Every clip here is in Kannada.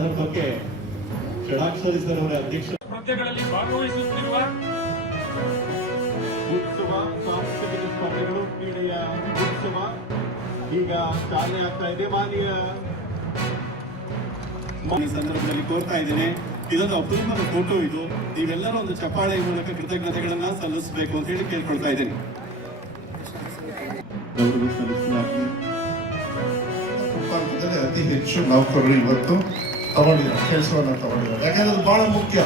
ಸಂದರ್ಭಕ್ಕೆ ಷಡಾಕ್ಷರಿ ಸರ್ ಅವರ ಅಧ್ಯಕ್ಷ ಸ್ಪರ್ಧೆಗಳಲ್ಲಿ ಭಾಗವಹಿಸುತ್ತಿರುವ ಉತ್ಸವ ಸಾಂಸ್ಕೃತಿಕ ಸ್ಪರ್ಧೆಗಳು ಕ್ರೀಡೆಯ ಉತ್ಸವ ಈಗ ಚಾಲನೆ ಆಗ್ತಾ ಇದೆ. ಈ ಸಂದರ್ಭದಲ್ಲಿ ಕೋರ್ತಾ ಇದ್ದೇನೆ, ಇದೊಂದು ಅಪೂರ್ವದ ಫೋಟೋ. ಇದು ನೀವೆಲ್ಲರೂ ಒಂದು ಚಪ್ಪಾಳೆ ಮೂಲಕ ಕೃತಜ್ಞತೆಗಳನ್ನ ಸಲ್ಲಿಸಬೇಕು ಅಂತ ಹೇಳಿ ಕೇಳ್ಕೊಳ್ತಾ ಇದ್ದೇನೆ. ಗೌರವ ಸಲ್ಲಿಸಲಾಗಿ ಅತಿ ಹೆಚ್ಚು ನೌಕರರು ಇವತ್ತು ತಗೊಂಡಿದ್ದಾರೆ, ಕೆಲಸವನ್ನ ತಗೊಂಡಿದ್ದಾರೆ. ಯಾಕಂದ್ರೆ ಅದು ಬಹಳ ಮುಖ್ಯ.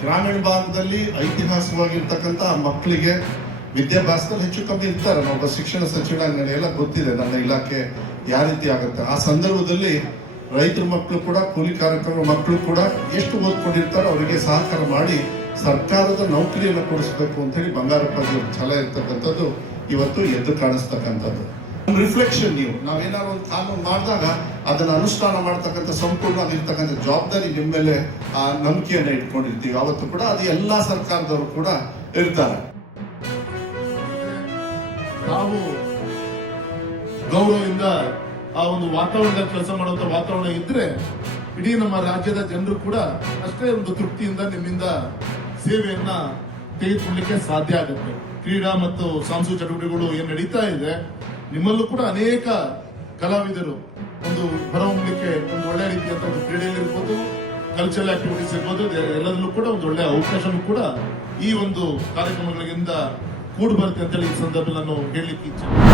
ಗ್ರಾಮೀಣ ಭಾಗದಲ್ಲಿ ಐತಿಹಾಸಿಕವಾಗಿರ್ತಕ್ಕಂಥ ಮಕ್ಕಳಿಗೆ ವಿದ್ಯಾಭ್ಯಾಸದಲ್ಲಿ ಹೆಚ್ಚು ಕಮ್ಮಿ ಇರ್ತಾರೆ. ಒಬ್ಬ ಶಿಕ್ಷಣ ಸಚಿವನಾಗಿ ನನಗೆಲ್ಲ ಗೊತ್ತಿದೆ ನನ್ನ ಇಲಾಖೆ ಯಾವ ರೀತಿ ಆಗುತ್ತೆ. ಆ ಸಂದರ್ಭದಲ್ಲಿ ರೈತರ ಮಕ್ಕಳು ಕೂಡ, ಕೂಲಿ ಕಾರ್ಯಕ್ರಮ ಮಕ್ಕಳು ಕೂಡ ಎಷ್ಟು ಓದ್ಕೊಂಡಿರ್ತಾರೋ ಅವರಿಗೆ ಸಹಕಾರ ಮಾಡಿ ಸರ್ಕಾರದ ನೌಕರಿಯನ್ನು ಕೊಡಿಸ್ಬೇಕು ಅಂತ ಹೇಳಿ ಬಂಗಾರಪ್ಪ ಛಲ ಇರ್ತಕ್ಕಂಥದ್ದು ಇವತ್ತು ಎದ್ದು ಕಾಣಿಸ್ತಕ್ಕಂಥದ್ದು. ರಿಫ್ಲೆಕ್ಷನ್, ನಾವೇನಾದ್ರು ಒಂದು ಕಾನೂನು ಮಾಡಿದಾಗ ಅದನ್ನು ಅನುಷ್ಠಾನ ಮಾಡ್ತಕ್ಕಂಥ ಸಂಪೂರ್ಣವಾಗಿರ್ತಕ್ಕಂಥ ಜವಾಬ್ದಾರಿ ನಿಮ್ಮ ಮೇಲೆ ಆ ನಂಬಿಕೆಯನ್ನು ಇಟ್ಕೊಂಡಿರ್ತೀವಿ. ಅವತ್ತು ಕೂಡ ಅದು ಎಲ್ಲಾ ಸರ್ಕಾರದವರು ಕೂಡ ಇರ್ತಾರೆ. ನಾವು ಗೌರವದಿಂದ ಆ ಒಂದು ವಾತಾವರಣದಲ್ಲಿ ಕೆಲಸ ಮಾಡುವಂತ ವಾತಾವರಣ ಇದ್ರೆ ಇಡೀ ನಮ್ಮ ರಾಜ್ಯದ ಜನರು ಕೂಡ ಅಷ್ಟೇ ಒಂದು ತೃಪ್ತಿಯಿಂದ ನಿಮ್ಮಿಂದ ಸೇವೆಯನ್ನ ತೆಗೆದುಕೊಳ್ಳಲಿಕ್ಕೆ ಸಾಧ್ಯ ಆಗುತ್ತೆ. ಕ್ರೀಡಾ ಮತ್ತು ಸಾಂಸ್ಕೃತಿಕ ಚಟುವಟಿಕೆಗಳು ಏನ್ ನಡೀತಾ ಇದೆ, ನಿಮ್ಮಲ್ಲೂ ಕೂಡ ಅನೇಕ ಕಲಾವಿದರು ಒಂದು ಹೊರಹೊಮ್ಮಲಿಕ್ಕೆ ಒಂದು ಒಳ್ಳೆ ರೀತಿಯಂತ ಒಂದು ಕ್ರೀಡೆಯಲ್ಲಿ ಇರ್ಬೋದು, ಕಲ್ಚರಲ್ ಆಕ್ಟಿವಿಟೀಸ್ ಇರ್ಬೋದು, ಎಲ್ಲದಲ್ಲೂ ಕೂಡ ಒಂದು ಒಳ್ಳೆಯ ಅವಕಾಶನೂ ಕೂಡ ಈ ಒಂದು ಕಾರ್ಯಕ್ರಮಗಳಿಂದ ಕೂಡಿ ಬರುತ್ತೆ ಅಂತೇಳಿ ಈ ಸಂದರ್ಭದಲ್ಲಿ ನಾನು ಹೇಳಲಿಕ್ಕೆ ಇಚ್ಛೆ.